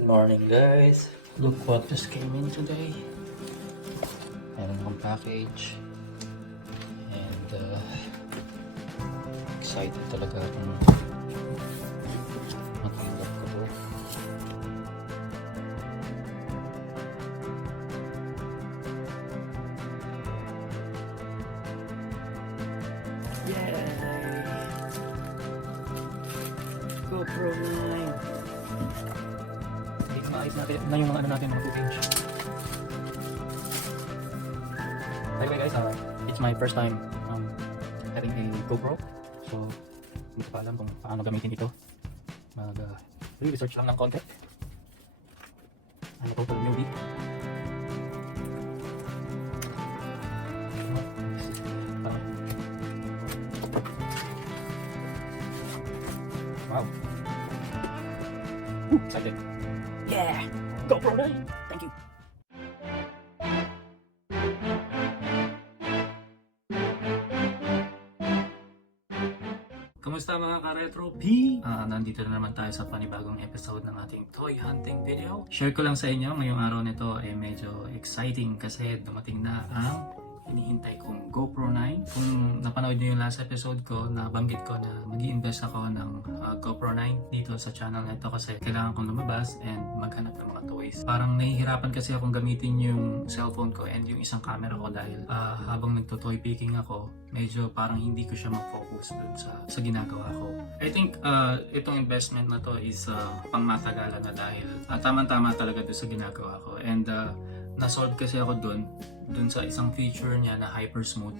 Good morning guys. Look what just came in today. Meron akong package. And uh, excited talaga akong to. Yay! GoPro 9! Maayos natin na yung mga ano natin, mga footage. By the way guys, uh, it's my first time um, having a GoPro. So, hindi ko pa alam kung paano gamitin ito. Mag uh, research lang ng konti. I'm a total newbie. Wow. Woo, excited. GoPro 9! Thank you! Kamusta mga ka-Retro P? Ah, nandito na naman tayo sa panibagong episode ng ating toy hunting video. Share ko lang sa inyo, ngayong araw nito ay medyo exciting kasi dumating na ang hinihintay kong GoPro 9. Kung napanood niyo yung last episode ko, nabanggit ko na mag invest ako ng ah, GoPro 9 dito sa channel na ito kasi kailangan kong lumabas and maghanap ng mga toys. Parang nahihirapan kasi akong gamitin yung cellphone ko and yung isang camera ko dahil ah, habang nagto-toy picking ako, medyo parang hindi ko siya mag-focus dun sa, sa ginagawa ko. I think uh, itong investment na to is uh, pangmatagalan na dahil uh, tama-tama talaga dun sa ginagawa ko. And uh, na-solve kasi ako dun, dun sa isang feature niya na hyper smooth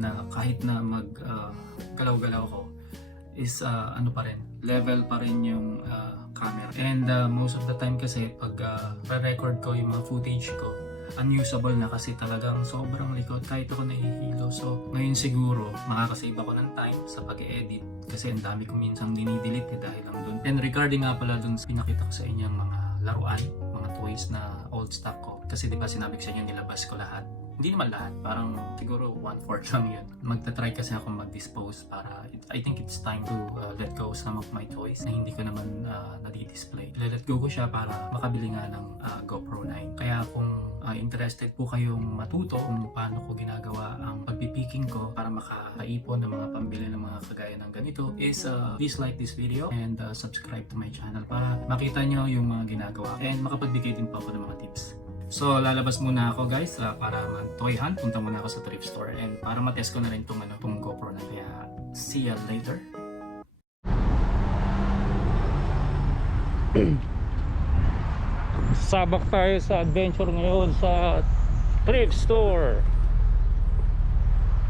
na kahit na mag uh, galaw-galaw ko is uh, ano pa rin, level pa rin yung uh, camera. And uh, most of the time kasi pag uh, re-record ko yung mga footage ko, unusable na kasi talagang sobrang likod kahit ako nahihilo. So, ngayon siguro, makakasave ako ng time sa pag-edit kasi ang dami ko minsan dinidelete dahil lang dun. And regarding nga pala dun, pinakita ko sa inyo ang mga laruan, mga toys na old stock ko. Kasi di ba sinabi ko sa inyo nilabas ko lahat. Hindi naman lahat, parang siguro one-fourth lang yun. Magta-try kasi ako mag-dispose para it- I think it's time to uh, let go some of my toys na hindi ko naman uh, nadi-display. Let go ko siya para makabili nga ng uh, GoPro 9. Kaya kung uh, interested po kayong matuto kung paano ko ginagawa ang pagpipiking ko para makaipon ng mga pambili ng mga kagaya ng ganito is uh, please like this video and uh, subscribe to my channel para makita nyo yung mga ginagawa and makapagbigay din po ako ng mga tips. So lalabas muna ako guys uh, para mag-toy hunt. Punta muna ako sa thrift store and para matest ko na rin itong ano, tong GoPro na kaya see ya later. Sabak tayo sa adventure ngayon sa thrift store.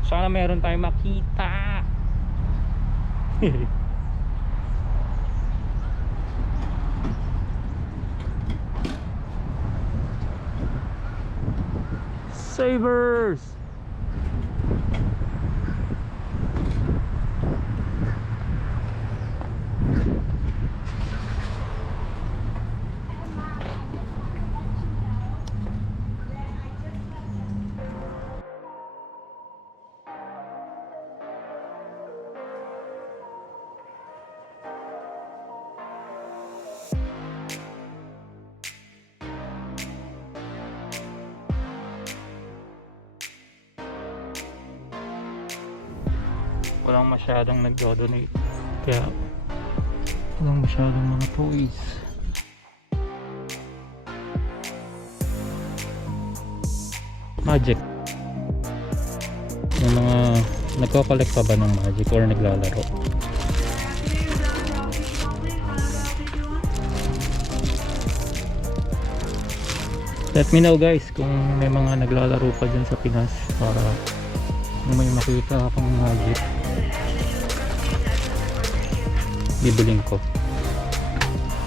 Sana meron tayong makita. Savers! Walang masyadong nagdo-donate. Kaya walang masyadong mga toys. Magic. Yung mga nagko-collect pa ba ng magic or naglalaro? Let me know guys kung may mga naglalaro pa dyan sa Pinas para may makita akong magic bibiling ko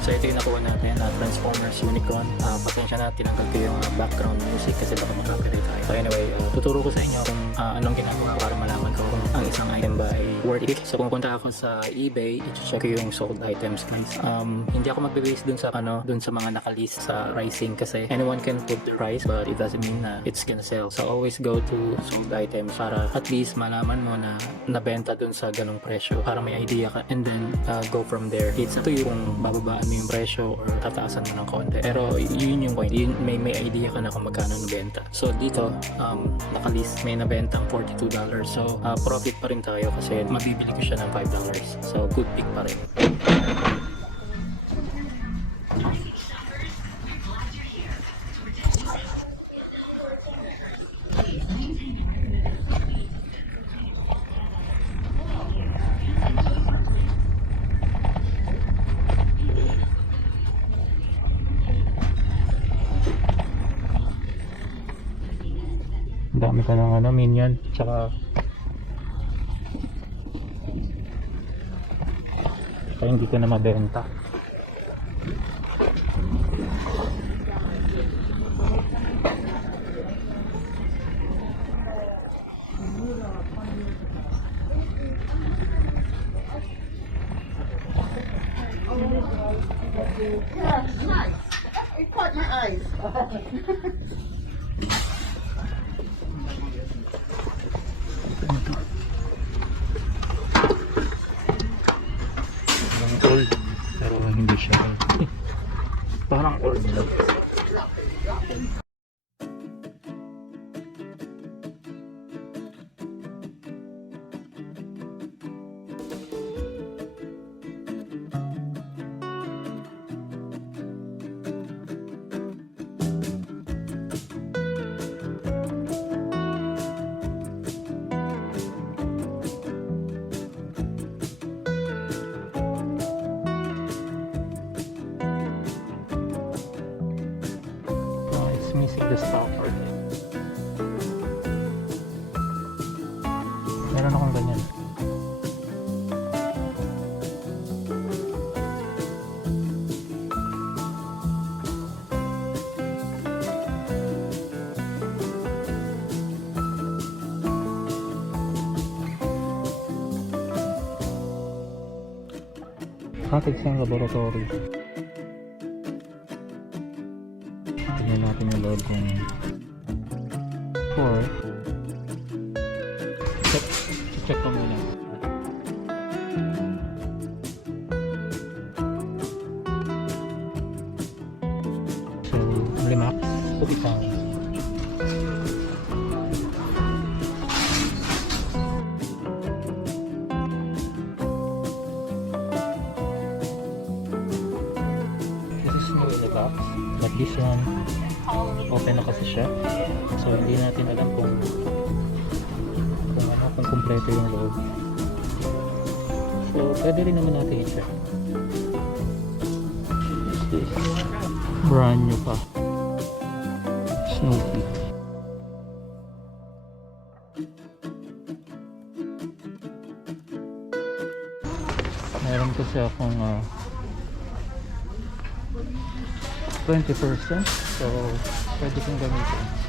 So ito yung nakuha natin na Transformers Unicorn. Uh, pasensya na tinanggal ko yung uh, background music kasi baka mag-copyright tayo. So anyway, uh, tuturo ko sa inyo kung uh, anong ginagawa para malaman ko kung ang isang item ba ay worth it. So kung ako sa eBay, i-check ko yung sold items guys. Um, hindi ako magbe-base dun sa ano, dun sa mga nakalist sa pricing kasi anyone can put the price but it doesn't mean na it's gonna sell. So always go to sold items para at least malaman mo na nabenta dun sa ganong presyo para may idea ka and then uh, go from there. It's up to you kung bababaan mo yung presyo or tataasan mo ng konti. Pero yun yung point. Yun, may, may idea ka na kung magkano nabenta. So dito, um, nakalist may nabentang $42. So uh, profit pa rin tayo kasi mabibili ko siya ng $5. So good pick pa rin. Dami ka ng ano, minion. Tsaka kaya hindi ka na mabenta. It caught my eyes. Siya. Parang old stopper. Meron akong ganyan. Cottage ng laboratory. Or check check ko muna. So lima. Isang this is new in the box but this one open na kasi siya. So hindi natin alam kung kung ano kung kumpleto yung loob. So pwede rin naman natin i-check. What's this brand new pa. Snoopy. Meron kasi akong ah, 20% so pwede kong gamitin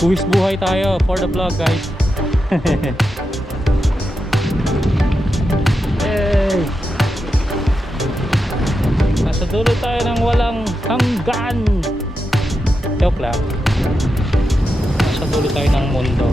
Buwis buhay tayo for the vlog guys. hey! Nasa dulo tayo ng walang hanggan. Joke lang. Nasa dulo tayo ng mundo.